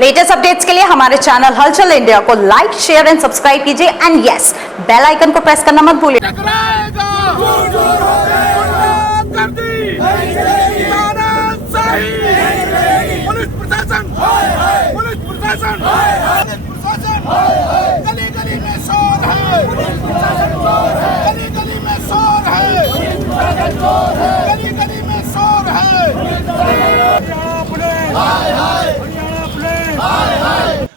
Latest updates के लिए हमारे चैनल हलचल इंडिया को लाइक, शेयर एंड सब्सक्राइब कीजिए एंड यस, बेल आइकन को प्रेस करना मत भूलिए। पुलिस प्रशासन गली गली में शोर है, गली गली में शोर है, गली गली में शोर है।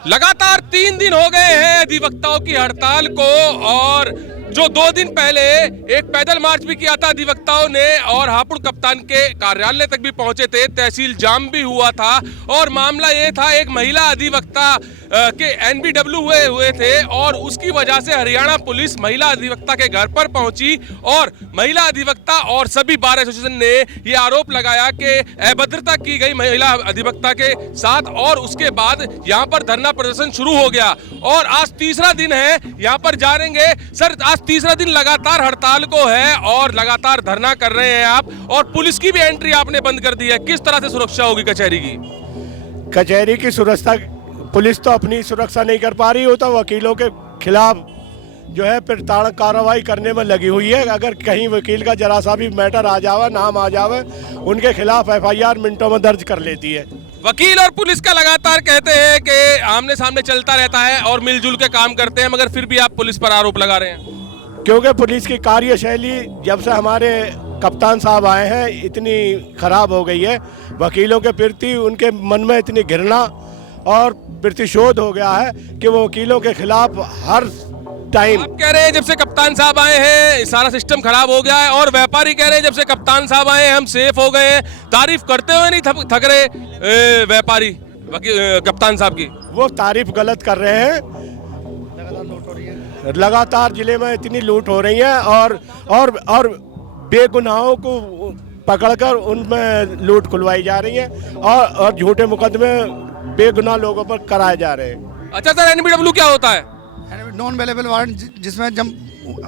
लगातार 3 दिन हो गए हैं अधिवक्ताओं की हड़ताल को, और जो 2 दिन पहले एक पैदल मार्च भी किया था अधिवक्ताओं ने और हापुड़ कप्तान के कार्यालय तक भी पहुंचे थे, तहसील जाम भी हुआ था। और मामला ये था, एक महिला अधिवक्ता के एनबीडब्ल्यू हुए थे और उसकी वजह से हरियाणा पुलिस महिला अधिवक्ता के घर पर पहुंची और महिला अधिवक्ता और सभी बार एसोसिएशन ने ये आरोप लगाया कि अभद्रता की गई महिला अधिवक्ता के साथ, और उसके बाद यहाँ पर धरना प्रदर्शन शुरू हो गया। और आज तीसरा दिन है, यहाँ पर जानेंगे सर, आज तीसरा दिन लगातार हड़ताल को है और लगातार धरना कर रहे हैं आप, और पुलिस की भी एंट्री आपने बंद कर दी है। किस तरह से सुरक्षा होगी कचहरी की? कचहरी की सुरक्षा पुलिस तो अपनी सुरक्षा नहीं कर पा रही हो, तो वकीलों के खिलाफ जो है प्रताड़ना कार्रवाई करने में लगी हुई है। अगर कहीं वकील का जरा सा भी मैटर आ जावे, नाम आ जावे, उनके खिलाफ एफआईआर मिनटों में दर्ज कर लेती है। वकील और पुलिस का लगातार कहते हैं कि आमने सामने चलता रहता है और मिलजुल के काम करते हैं, मगर फिर भी आप पुलिस पर आरोप लगा रहे हैं। क्योंकि पुलिस की कार्यशैली जब से हमारे कप्तान साहब आए हैं इतनी खराब हो गई है, वकीलों के प्रति उनके मन में इतनी घृणा और प्रतिशोध हो गया है कि वो वकीलों के खिलाफ हर टाइम। आप कह रहे हैं जब से कप्तान साहब आए हैं सारा सिस्टम खराब हो गया है, और व्यापारी कह रहे हैं जब से कप्तान साहब आए हैं हम सेफ हो गए हैं। तारीफ करते हुए नहीं थक रहे व्यापारी कप्तान साहब की? वो तारीफ गलत कर रहे हैं। लगातार जिले में इतनी लूट हो रही है और बेगुनाहों को पकड़कर उनमें लूट खुलवाई जा रही है और झूठे मुकदमे बेगुनाह लोगों पर कराए जा रहे हैं। अच्छा सर, एनबीडब्ल्यू क्या होता है? नॉन अवेलेबल वारंट, जिसमें जब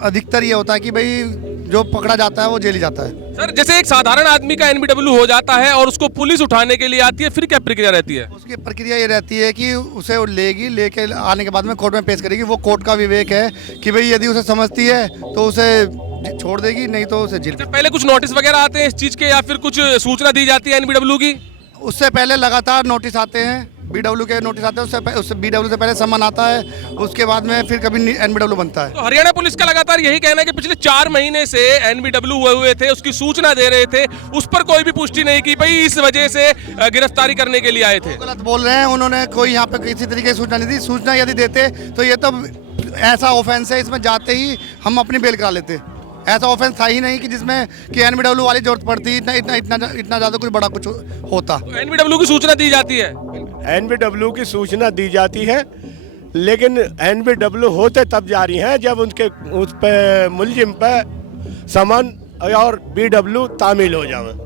अधिकतर ये होता है कि भाई जो पकड़ा जाता है वो जेल ही जाता है। सर, जैसे एक साधारण आदमी का एनबीडब्ल्यू हो जाता है और उसको पुलिस उठाने के लिए आती है, फिर क्या प्रक्रिया रहती है? उसकी प्रक्रिया ये रहती है कि उसे लेके आने के बाद में कोर्ट में पेश करेगी। वो कोर्ट का विवेक है कि भाई यदि उसे समझती है तो उसे छोड़ देगी, नहीं तो उसे जेल। पहले कुछ नोटिस वगैरह आते हैं इस चीज के, या फिर कुछ सूचना दी जाती है एनबीडब्ल्यू की? उससे पहले लगातार नोटिस आते हैं, बीडब्ल्यू के नोटिस आते हैं, उससे बीडब्ल्यू से पहले सम्मन आता है, उसके बाद में फिर कभी एनबीडब्ल्यू बनता है। तो हरियाणा पुलिस का लगातार यही कहना है कि पिछले 4 महीने से एनबीडब्ल्यू हुए थे, उसकी सूचना दे रहे थे, उस पर कोई भी पुष्टि नहीं की, भाई इस वजह से गिरफ्तारी करने के लिए आए थे। गलत बोल रहे हैं, उन्होंने कोई यहाँ पे किसी तरीके की सूचना नहीं दी। सूचना यदि देते तो ये तो ऐसा ऑफेंस है, इसमें जाते ही हम अपनी बेल करा लेते। ऐसा ऑफेंस था ही नहीं कि जिसमें कि एनबीडब्ल्यू वाली जरूरत पड़ती, इतना ज्यादा कुछ बड़ा कुछ होता। तो एनबीडब्ल्यू की सूचना दी जाती है? एनबीडब्ल्यू की सूचना दी जाती है, लेकिन एनबीडब्ल्यू होते तब जारी हैं जब उनके उस पे मुलजिम पे समन और बीडब्ल्यू तामील हो जाए।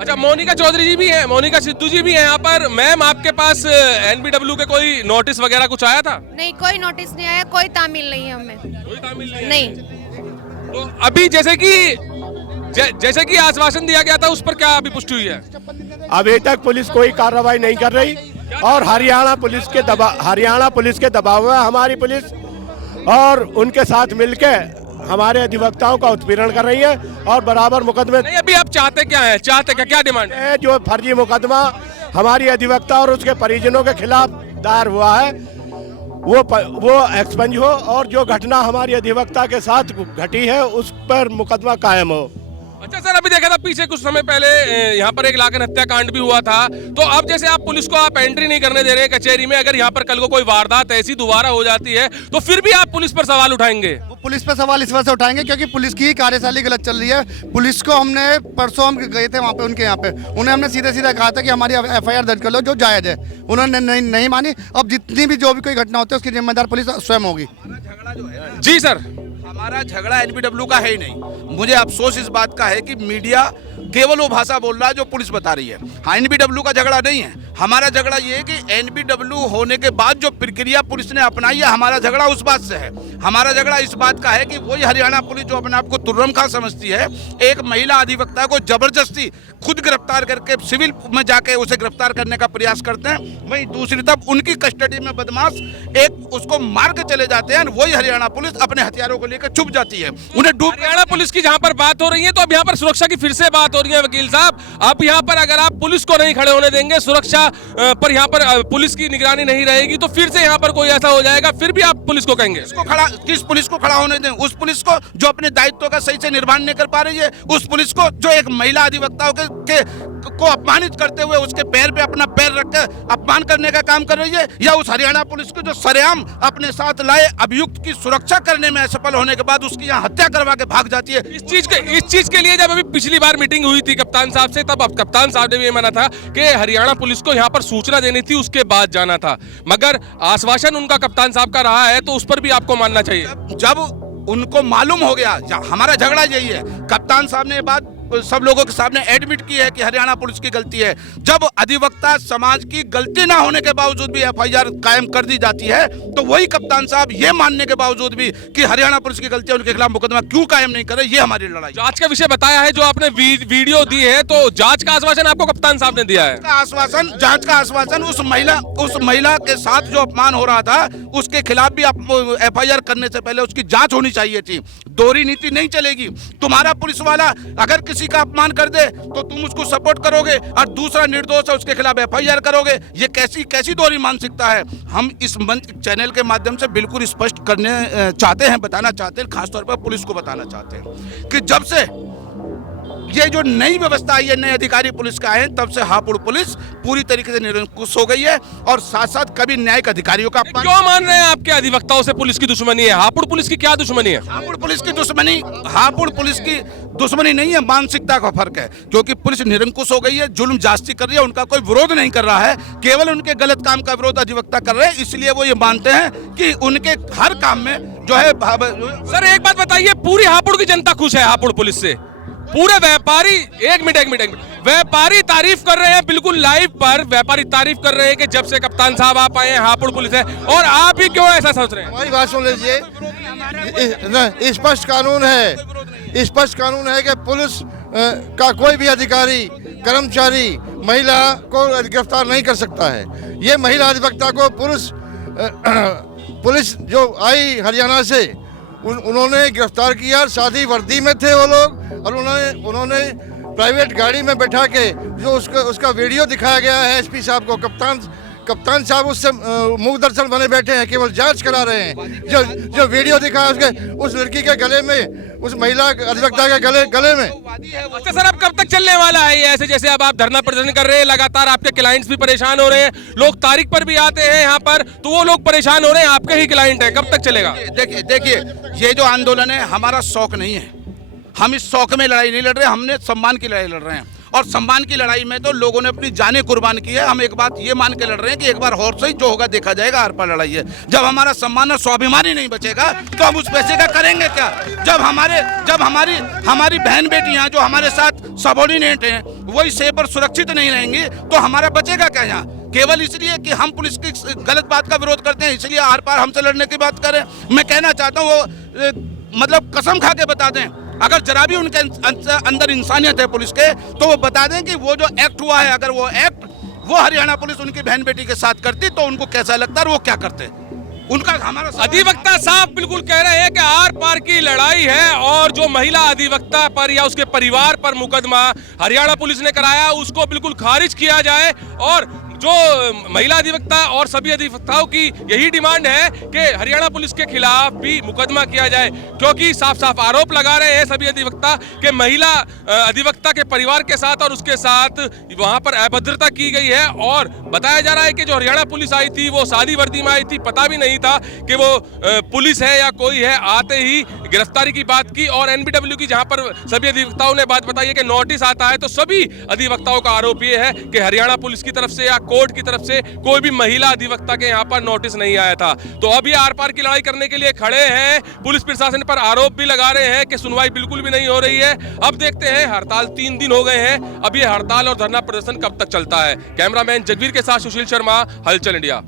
अच्छा, मोनिका चौधरी जी भी हैं, मोनिका सिद्धू जी भी हैं यहाँ पर। मैम, आपके पास एनबीडब्ल्यू के कोई नोटिस वगैरह कुछ आया था? नहीं, कोई नोटिस नहीं आया, कोई तामील नहीं है हमें। कोई तामील नहीं। तो अभी जैसे कि आश्वासन दिया गया था, उस पर क्या अभी पुष्टि हुई है? अभी तक पुलिस कोई कार्रवाई नहीं कर रही और हरियाणा पुलिस के दबाव में हमारी पुलिस और उनके साथ मिलके हमारे अधिवक्ताओं का उत्पीड़न कर रही है और बराबर मुकदमे। नहीं, अभी आप चाहते क्या है? क्या डिमांड है? जो फर्जी मुकदमा हमारी अधिवक्ता और उसके परिजनों के खिलाफ दायर हुआ है वो एक्सपंज हो, और जो घटना हमारी अधिवक्ता के साथ घटी है उस पर मुकदमा कायम हो। अच्छा सर, अभी देखा था पीछे कुछ समय पहले यहाँ पर एक लाखन हत्याकांड भी हुआ था, तो अब जैसे आप पुलिस को आप एंट्री नहीं करने दे रहे कचहरी में, अगर यहाँ पर कल को कोई वारदात ऐसी दोबारा हो जाती है तो फिर भी आप पुलिस पर सवाल उठाएंगे? वो पुलिस पर सवाल इस वजह से उठाएंगे क्योंकि पुलिस की कार्यशैली गलत चल रही है। पुलिस को हमने परसों हम गए थे वहाँ पे, उनके यहाँ पे उन्हें हमने सीधे कहा था कि हमारी एफआईआर दर्ज कर लो जो जायज है। उन्होंने नहीं मानी। अब जितनी भी जो भी कोई घटना होती है उसकी जिम्मेदार पुलिस स्वयं होगी। जी सर, हमारा झगड़ा एनबीडब्ल्यू का है ही नहीं। मुझे अफसोस इस बात का है कि मीडिया केवल वो भाषा बोल रहा है जो पुलिस बता रही है। हाँ, एनबीडब्ल्यू का झगड़ा नहीं है, हमारा झगड़ा ये है कि NBW होने के बाद जो प्रक्रिया पुलिस ने अपनाई है, हमारा झगड़ा उस बात से है। हमारा झगड़ा इस बात का है कि वही हरियाणा पुलिस जो अपने आप को तुर्रम खां समझती है, एक महिला अधिवक्ता को जबरदस्ती खुद गिरफ्तार करके सिविल में जाके उसे गिरफ्तार करने का प्रयास करते हैं, वहीं दूसरी तरफ उनकी कस्टडी में बदमाश एक उसको मार के चले जाते हैं। वही हरियाणा पुलिस अपने हथियारों को लेकर छुप जाती है, उन्हें डूब। हरियाणा पुलिस की जहां पर बात हो रही है, तो अब यहाँ पर सुरक्षा की फिर से बात हो रही है वकील साहब। अब यहाँ पर अगर आप पुलिस को नहीं खड़े होने देंगे, सुरक्षा पर यहाँ पर पुलिस की निगरानी नहीं रहेगी, तो फिर से यहाँ पर कोई ऐसा हो जाएगा, फिर भी आप पुलिस को कहेंगे? किस पुलिस को खड़ा होने दें? उस पुलिस को जो अपने दायित्व का सही से निर्वहन नहीं कर पा रही है, उस पुलिस को जो एक महिला अधिवक्ताओं को अपमानित करते हुए उसके पैर पे अपना पैर रखकर अपमान करने का काम कर रही है, या उस हरियाणा पुलिस को जो सरेआम अपने साथ लाए अभियुक्त की सुरक्षा करने में असफल होने के बाद उसकी यहाँ हत्या करवा के भाग जाती है। इस चीज के लिए जब अभी पिछली बार मीटिंग हुई थी कप्तान साहब से, तब कप्तान साहब ने भी ये माना था कि हरियाणा पुलिस को यहाँ पर सूचना देनी थी, उसके बाद जाना था, मगर आश्वासन उनका कप्तान साहब का रहा है, तो उस पर भी आपको मानना चाहिए। जब उनको मालूम हो गया, हमारा झगड़ा यही है, कप्तान साहब ने बात सब लोगों के सामने एडमिट की है कि हरियाणा पुलिस की गलती है। जब अधिवक्ता समाज की गलती ना होने के बावजूद भी FIR कायम कर दी जाती है, तो वही कप्तान साहब ये मानने के बावजूद भी कि हरियाणा पुलिस की गलती है, उनके खिलाफ मुकदमा क्यों कायम नहीं करे, ये हमारी लड़ाई। जांच का विषय बताया है जो आपने वीडियो दी है, तो जांच का आश्वासन आपको कप्तान साहब ने दिया है? जांच का आश्वासन उस महिला के साथ जो अपमान हो रहा था, उसके खिलाफ भी FIR करने से पहले उसकी जांच होनी चाहिए थी। दोहरी नीति नहीं चलेगी। तुम्हारा पुलिस वाला अगर किसी का अपमान कर दे तो तुम उसको सपोर्ट करोगे, और दूसरा निर्दोष है उसके खिलाफ FIR करोगे। ये कैसी दोहरी मानसिकता है? हम इस मंच चैनल के माध्यम से बिल्कुल स्पष्ट करने चाहते हैं, बताना चाहते हैं, खासतौर पर पुलिस को बताना चाहते हैं कि जब से ये जो नई व्यवस्था आई है, नए अधिकारी पुलिस का है, तब से हापुड़ पुलिस पूरी तरीके से निरंकुश हो गई है, और साथ साथ कभी न्यायिक अधिकारियों का क्यों मान रहे हैं आपके अधिवक्ताओं से पुलिस की दुश्मनी है? हापुड़ पुलिस की क्या दुश्मनी है? हापुड़ पुलिस की दुश्मनी नहीं है, मानसिकता का फर्क है, क्योंकि पुलिस निरंकुश हो गई है, जुल्म जास्ती कर रही है, उनका कोई विरोध नहीं कर रहा है, केवल उनके गलत काम का विरोध अधिवक्ता कर रहे हैं, इसलिए वो ये मानते हैं कि उनके हर काम में जो है। सर एक बात बताइए, पूरी हापुड़ की जनता खुश है हापुड़ पुलिस से? पूरे व्यापारी एक मिनट व्यापारी तारीफ कर रहे हैं, बिल्कुल लाइव पर व्यापारी तारीफ कर रहे हैं कि जब से कप्तान साहब आप आए हैं हापुड़ पुलिस है, और आप ही क्यों ऐसा सोच रहे हैं? हमारी बात सुन लीजिए, स्पष्ट कानून है कि पुलिस का कोई भी अधिकारी कर्मचारी महिला को गिरफ्तार नहीं कर सकता है। ये महिला अधिवक्ता को पुलिस जो आई हरियाणा से उन्होंने गिरफ्तार किया, सादी वर्दी में थे वो लोग, और उन्होंने प्राइवेट गाड़ी में बैठा के जो उसका वीडियो दिखाया गया है SP साहब को, कप्तान साहब उससे मुख दर्शन बने बैठे हैं, केवल जांच करा रहे हैं। जो वीडियो दिखाया उस लड़की के गले में, उस महिला अधिवक्ता के गले में। अच्छा सर, अब कब तक चलने वाला है ये? ऐसे जैसे अब आप धरना प्रदर्शन कर रहे हैं, लगातार आपके क्लाइंट्स भी परेशान हो रहे हैं, लोग तारीख पर भी आते हैं यहाँ पर, तो वो लोग परेशान हो रहे हैं, आपके ही क्लाइंट है, कब तक चलेगा? देखिए ये जो आंदोलन है हमारा शौक नहीं है, हम इस शौक में लड़ाई नहीं लड़ रहे, हमने सम्मान की लड़ाई लड़ रहे हैं, और सम्मान की लड़ाई में तो लोगों ने अपनी जानें कुर्बान की है। हम एक बात ये मान के लड़ रहे हैं कि एक बार और सही, जो होगा देखा जाएगा, आर पार लड़ाई है। जब हमारा सम्मान और स्वाभिमान ही नहीं बचेगा तो हम उस पैसे का करेंगे क्या? जब हमारी बहन बेटियां जो हमारे साथ सबॉर्डिनेट हैं वही सेफ और सुरक्षित नहीं रहेंगी, तो हमारा बचेगा क्या यहाँ? केवल इसलिए कि हम पुलिस की गलत बात का विरोध करते हैं, इसलिए आर पार हमसे लड़ने की बात करें? मैं कहना चाहता हूँ वो मतलब कसम खा के बता दें, अगर जरा भी उनके अंदर इंसानियत है पुलिस के, तो वो बता दें कि वो जो एक्ट हुआ है, अगर वो एक्ट वो हरियाणा पुलिस उनकी बहन बेटी के साथ करती तो उनको कैसा लगता है, वो क्या करते। उनका हमारा अधिवक्ता साहब बिल्कुल कह रहे हैं कि आर पार की लड़ाई है, और जो महिला अधिवक्ता पर या उसके परिवार पर मुकदमा हरियाणा पुलिस ने कराया उसको बिल्कुल खारिज किया जाए, और जो महिला अधिवक्ता और सभी अधिवक्ताओं की यही डिमांड है कि हरियाणा पुलिस के खिलाफ भी मुकदमा किया जाए, क्योंकि साफ साफ आरोप लगा रहे हैं सभी अधिवक्ता कि महिला अधिवक्ता के परिवार के साथ और उसके साथ वहां पर अभद्रता की गई है। और बताया जा रहा है कि जो हरियाणा पुलिस आई थी वो सादी वर्दी में आई थी, पता भी नहीं था कि वो पुलिस है या कोई है, आते ही गिरफ्तारी की बात की। और NBW की जहां पर सभी अधिवक्ताओं ने बात बताई है कि नोटिस आता है, तो सभी अधिवक्ताओं का आरोप ये है कि हरियाणा पुलिस की तरफ से या कोर्ट की तरफ से कोई भी महिला अधिवक्ता के यहाँ पर नोटिस नहीं आया था। तो अब ये आर पार की लड़ाई करने के लिए खड़े हैं, पुलिस प्रशासन पर आरोप भी लगा रहे हैं कि सुनवाई बिल्कुल भी नहीं हो रही है। अब देखते हैं, हड़ताल 3 दिन हो गए हैं, अब ये हड़ताल और धरना प्रदर्शन कब तक चलता है। कैमरामैन जगवीर के साथ सुशील शर्मा, हलचल इंडिया।